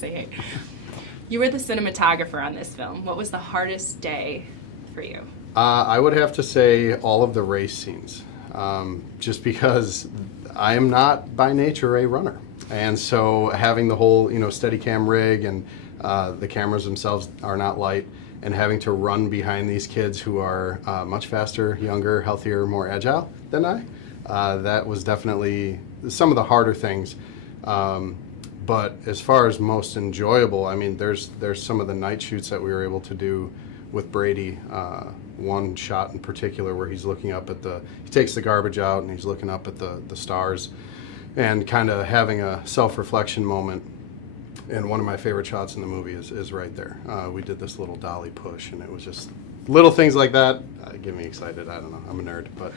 Say, you were the cinematographer on this film. What was the hardest day for you? I would have to say all of the race scenes, just because I am not by nature a runner. And so having the whole, Steadicam rig and the cameras themselves are not light, and having to run behind these kids who are much faster, younger, healthier, more agile than that was definitely some of the harder things. But as far as most enjoyable, I mean, there's some of the night shoots that we were able to do with Brady. One shot in particular where he's looking up at he takes the garbage out and he's looking up at the stars and kind of having a self-reflection moment. And one of my favorite shots in the movie is right there. We did this little dolly push, and it was just little things like that get me excited. I don't know. I'm a nerd, but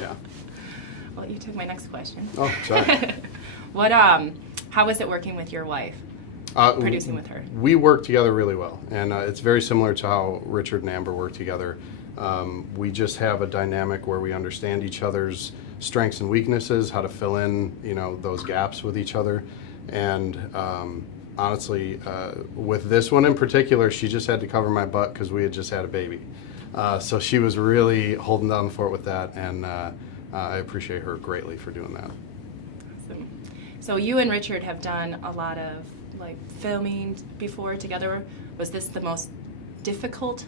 yeah. Well, you took my next question. Oh, sorry. How was it working with your wife? Producing with her? We work together really well, and it's very similar to how Richard and Amber work together. We just have a dynamic where we understand each other's strengths and weaknesses, how to fill in, those gaps with each other. And honestly, with this one in particular, she just had to cover my butt because we had just had a baby. So she was really holding down the fort with that, and I appreciate her greatly for doing that. Awesome. So you and Richard have done a lot of filming before together. Was this the most difficult?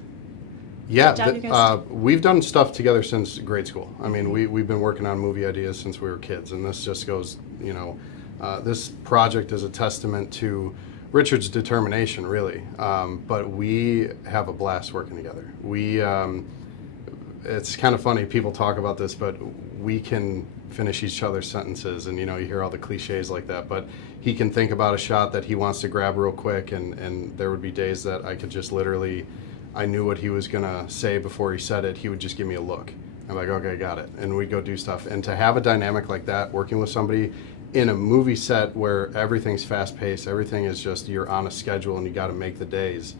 Yeah, we've done stuff together since grade school. I mean, we've been working on movie ideas since we were kids, and this just goes, this project is a testament to Richard's determination, really. But we have a blast working together. It's kind of funny, people talk about this, but we can finish each other's sentences, and you hear all the cliches like that, but he can think about a shot that he wants to grab real quick, and there would be days that I could just literally, I knew what he was gonna say before he said it. He would just give me a look. I'm like, okay, got it, and we'd go do stuff. And to have a dynamic like that, working with somebody in a movie set where everything's fast-paced, everything is just, you're on a schedule and you got to make the days,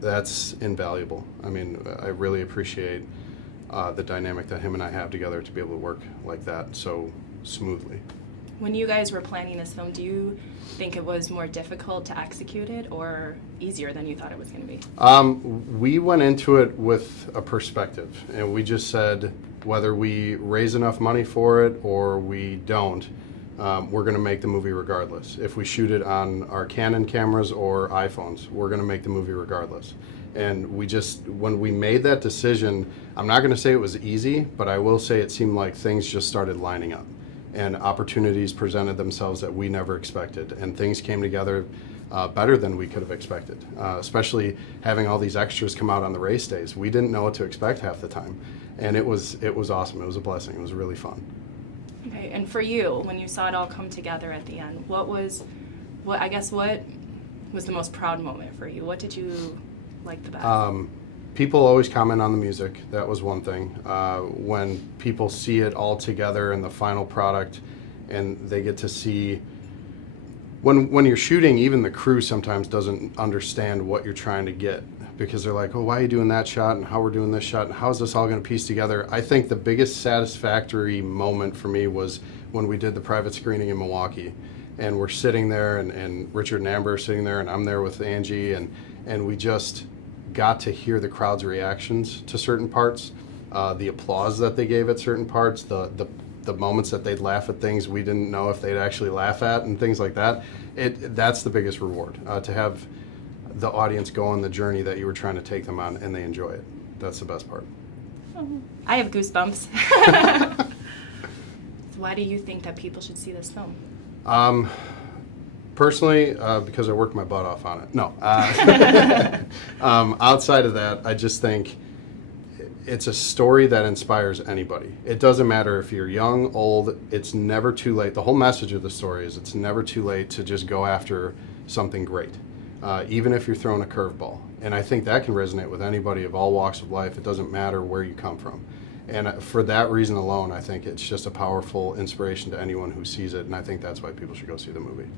that's invaluable. I mean, I really appreciate the dynamic that him and I have together to be able to work like that so smoothly. When you guys were planning this film, do you think it was more difficult to execute it or easier than you thought it was going to be? We went into it with a perspective, and we just said whether we raise enough money for it or we don't, we're going to make the movie regardless. If we shoot it on our Canon cameras or iPhones, we're going to make the movie regardless. And we just, when we made that decision, I'm not going to say it was easy, but I will say it seemed like things just started lining up. And opportunities presented themselves that we never expected. And things came together better than we could have expected, especially having all these extras come out on the race days. We didn't know what to expect half the time. And it was awesome. It was a blessing. It was really fun. Okay, and for you, when you saw it all come together at the end, what was the most proud moment for you? What did you like the best? People always comment on the music. That was one thing. When people see it all together in the final product, and they get to see, when you're shooting, even the crew sometimes doesn't understand what you're trying to get, because they're like, oh, why are you doing that shot, and how we're doing this shot, and how is this all going to piece together? I think the biggest satisfactory moment for me was when we did the private screening in Milwaukee, and we're sitting there, and Richard and Amber are sitting there, and I'm there with Angie, and we just got to hear the crowd's reactions to certain parts, the applause that they gave at certain parts, the moments that they'd laugh at things we didn't know if they'd actually laugh at, and things like that. That's the biggest reward, to have the audience go on the journey that you were trying to take them on, and they enjoy it. That's the best part. I have goosebumps. Why do you think that people should see this film? Personally, because I worked my butt off on it. No. Outside of that, I just think it's a story that inspires anybody. It doesn't matter if you're young, old, it's never too late. The whole message of the story is it's never too late to just go after something great, even if you're throwing a curveball. And I think that can resonate with anybody of all walks of life. It doesn't matter where you come from. And for that reason alone, I think it's just a powerful inspiration to anyone who sees it, and I think that's why people should go see the movie.